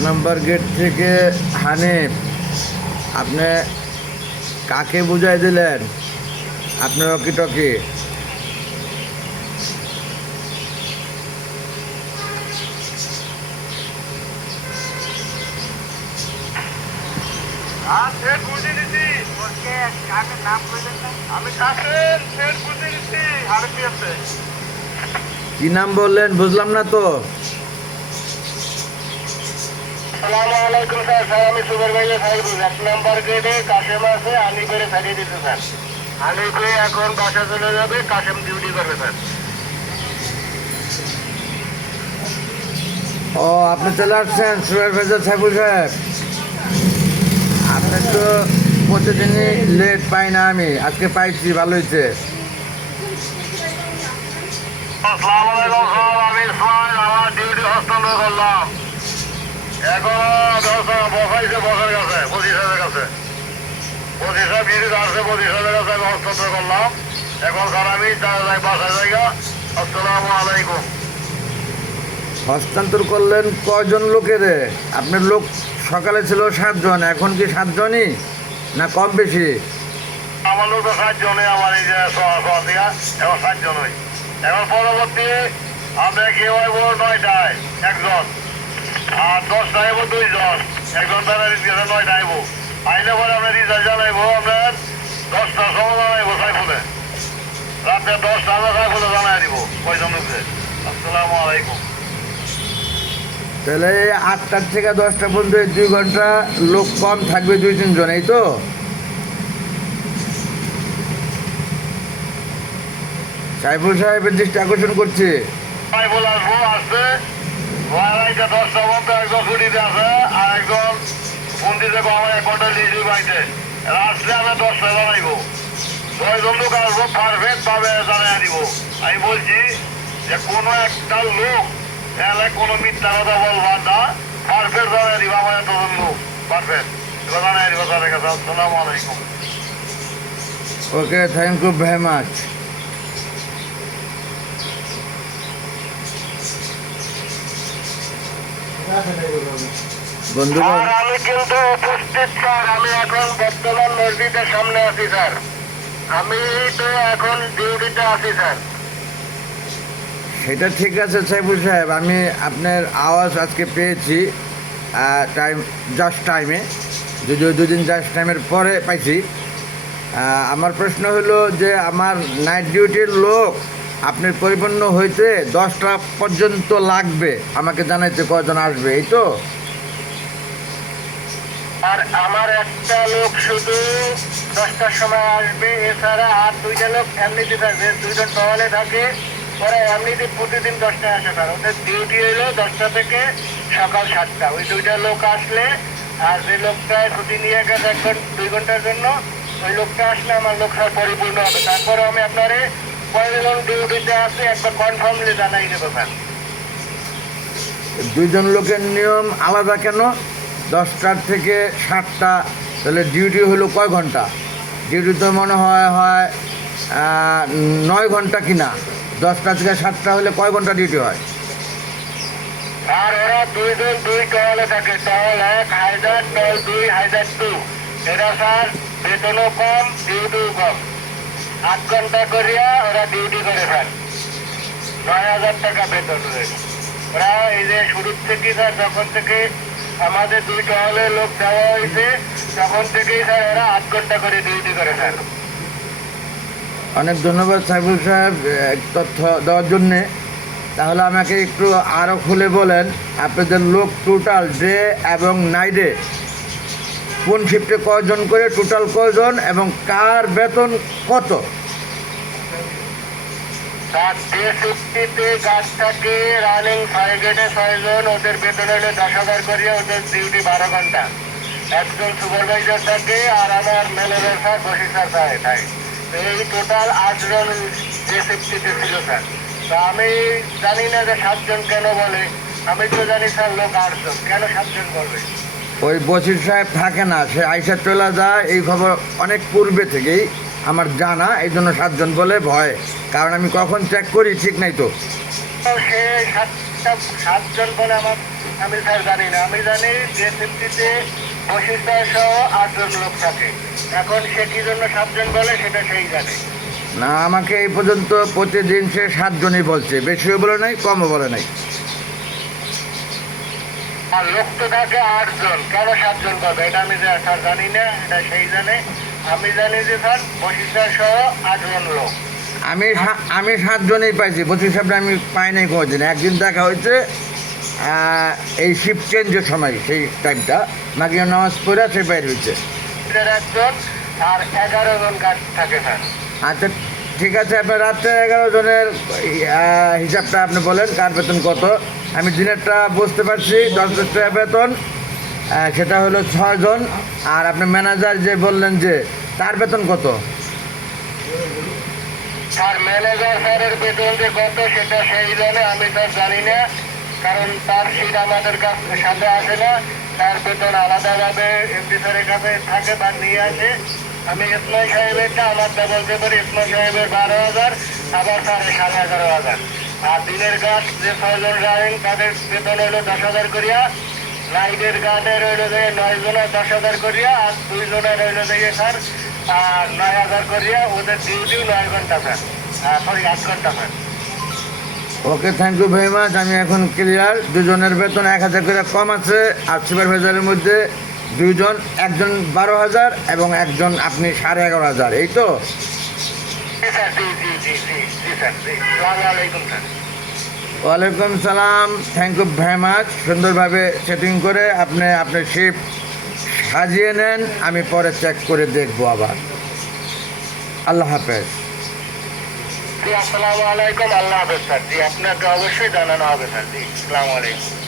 নম্বর gate থেকে হানিফ আপনি কাকে বুঝাই দিলেন? আপনার অকি টকি হ্যাঁ? কি নাম বললেন? বুঝলাম না তো। আসসালামু আলাইকুম স্যার স্যার আমি সুপারভাইজার সাহেবুল এক নম্বর গেটে কাশেম আছে আলি করে ছাড়িয়ে দিতে স্যার আলি করে এখন বাসা চলে যাবে কাশেম ডিউটি করবে স্যার ও, আপনি চলে আসছেন সুপারভাইজার সাহেবুল সাহেব। আপনি তো প্রতিদিনই লেট পাই না আমি। আজকে পাইছি, ভালো হয়েছে। আমি আমার ডিউটি হস্তান্তর করলাম। এখন বসাইছে বসার কাছে পঁচিশ হাজার কাছে। পঁচিশ হাজার বিদ্যুৎ আসছে পঁচিশ হাজার কাছে আমি হস্তান্তর করলাম। এখন স্যার আমি চলে যাই বাসায় জায়গা। আসসালামু আলাইকুম। হস্তান্তর করলেন কজন লোকের? আপনার লোক সকালে ছিল সাতজন এখন কি সাতজনই? না কম বেশি? আমার লোক তো সাতজনই আমার এই যে দিয়া এখন সাতজনই এখন পরবর্তী আমরা কেউ নয়টায় একজন। আর দশটা আইব দুইজন। একজন তারা গেছে নয়টা আইব আইলে পরে রিজাল্ট জানাইবো আপনার সময় জানাইবো সাইফুলে। দশটা আমরা সাইফুলে জানাই দিব কয়জন লোককে আসসালামু আলাইকুম। তাহলে আটটার থেকে দশটা পর্যন্ত দুই ঘণ্টা লোক কম থাকবে দুই তিনজন এই তো? সাইফুল সাহেবের দৃষ্টি আকর্ষণ করছি। সাইফুল আসব আসছে। রাইতে দশটা আছে, আর একজন ফোন দিতে আমার এক ঘণ্টা লিজু পাইতে আসলে আমরা দশটা জানাইবো ছয়জন লোক আসব পারফেক্ট ভাবে জানাই দিব। আমি বলছি যে কোনো একটা লোক এলাকায় কোনো মিথ্যা কথা বলবা না পারফেক্ট জানাই দিব আমার এতজন লোক। পারফেক্ট এবার জানাই দিব তাদের কাছে। আসসালামু আলাইকুম। Okay thank you very much বন্ধুগণ আমি কিন্তু উপস্থিত স্যার। আমি এখন বর্তমান মসজিদের সামনে আছি স্যার। আমি তো এখন ডিউটিতে আছি স্যার। সেটা ঠিক আছে সাইফুল সাহেব। আমি আপনার আওয়াজ আজকে পেয়েছি টাইম জাস্ট টাইমে যদিও দুদিন জাস্ট টাইমের পরে পাইছি। আমার প্রশ্ন হলো যে আমার নাইট ডিউটির লোক আপনার পরিপূর্ণ হইতে দশটা পর্যন্ত লাগবে। আমাকে জানাইতে কজন আসবে, এই তো? আর আমার একটা লোক শুধু দশটার সময় আসবে, এছাড়া আর দুইটা লোক এমনিতে থাকবে, দুইজন টহলে থাকে, ওরা এমনিতে প্রতিদিন দশটায় আসে স্যার। ওদের ডিউটি হলো দশটা থেকে সকাল সাতটা। ওই দুইটা লোক আসলে, আর যে লোকটা ছুটি নিয়ে গেছে এক ঘণ্টা দুই ঘণ্টার জন্য, ওই লোকটা আসলে আমার লোক পরিপূর্ণ হবে। তারপরে আমি আপনারে দুইজন লোকের নিয়ম আলাদা কেন? দশটার থেকে সাতটা তাহলে ডিউটি হলো কয় ঘণ্টা? ডিউটি তো মনে হয় হয় নয় ঘণ্টা কিনা? দশটা থেকে সাতটা হলে কয় ঘণ্টা ডিউটি হয়? আর ওরা দুইজন দুই টহলে থাকে টহল এক হায়দার টহল দুই হায়দার টু এরা স্যার বেতনও কম ডিউটিও কম। আট ঘণ্টা করিয়া ওরা ডিউটি করে নয় হাজার টাকা বেতন ওরা এই যে থেকে স্যার, যখন থেকে আমাদের দুই লোক দেওয়া হয়েছে, তখন স্যার ওরা আট ঘণ্টা করে ডিউটি করে স্যার। অনেক ধন্যবাদ সাইফুল সাহেব তথ্য দেওয়ার জন্যে। তাহলে আমাকে একটু আরও খুলে বলেন, আপনাদের লোক টোটাল ডে এবং নাইটে কোন শিফটে কয়জন করে টোটাল কয়জন, এবং কার বেতন কত? ঘণ্টা। একজন আর আমার এই টোটাল আটজন যে আমি জানি না যে সাতজন কেন বলে। আমি তো জানি, স্যার, লোক আটজন। কেন সাতজন বলবে? ওই বসির সাহেব থাকে না সে আইসা চলে যায়। এই খবর অনেক পূর্বে থেকেই আমার জানা এই জন্য সাতজন বলে ভয়। কারণ আমি কখন চেক করি ঠিক নাই তো। সাতজন বলে আমার আমি স্যার জানি না। আমি জানি যে শিফটিতে বৈশিষ্ট্য সহ আটজন লোক থাকে। এখন সে কি জন্য সাতজন বলে সেটা সেই জানে। না আমাকে এই পর্যন্ত প্রতিদিন সে সাতজনই বলছে। বেশিও বলে নাই কমও বলে নাই। আর লোক তো থাকে আটজন। কেন সাতজন পাবে? এটা আমি যা- স্যার জানি না এটা সেই জানে। আমি জানি যে স্যার বৈশিষ্ট্য সহ আটজন লোক। আমি আমি সাতজনই পাইছি। পঁচিশ সামনে আমি পাই নাই কোনোদিন। একদিন দেখা হয়েছে এই শিফট চেঞ্জের সময় সেই টাইমটা নাকি নামাজ পড়ে সে বাইর হয়েছে। একজন আর এগারো জন কাজ থাকে স্যার। আচ্ছা ঠিক আছে আপনার রাত্রে এগারো জনের হিসাবটা আপনি বলেন, কার বেতন কত? আমি দিনেরটা বুঝতে পারছি, দশ দশ টাকা বেতন সেটা হলো ছয়জন আর আপনি ম্যানেজার যে বললেন যে, তার বেতন কত? আর ম্যানেজার স্যারের বেতন যে কত, সেটা সেই জানে, আমি স্যার জানি না, কারণ তার সিট আমাদের সাথে আসে না, তার বেতন আলাদাভাবে এমপি স্যারের কাছে থাকে বা নিয়ে আসে। আমি ইসমাই সাহেবেরটা আমার বলতে পারি ইসমাই সাহেবের বারো হাজার, আবার স্যারের সাড়ে এগারো হাজার। আর দিনের গাছ যে ছয়জন রাখেন তাদের বেতন হলো দশ হাজার করিয়া। নাইটের গার্ডে রইল যে নয় জনের দশ হাজার করিয়া, আর দুই জনের রইল যে স্যার নয় হাজার করিয়া। ওদের ডিউটিও নয় ঘণ্টা, স্যার। সরি আট ঘণ্টা, sir. Okay thank you very much আমি এখন ক্লিয়ার দুজনের বেতন এক হাজার করে কম আছে, আর সুপারভাইজারের মধ্যে দুইজন একজন বারো হাজার এবং একজন আপনি সাড়ে এগারো হাজার এই তো? ওয়ালাইকুম সালাম থ্যাংক ইউ ভেরি মাচ সুন্দরভাবে সেটিং করে আপনি আপনার শিফট সাজিয়ে নেন আমি পরে চেক করে দেখব আবার। আল্লাহ হাফেজ। আসসালামু আলাইকুম আল্লাহ হাফেজ স্যার। জি আপনাকে অবশ্যই জানানো হবে স্যার। জি আসসালামু আলাইকুম।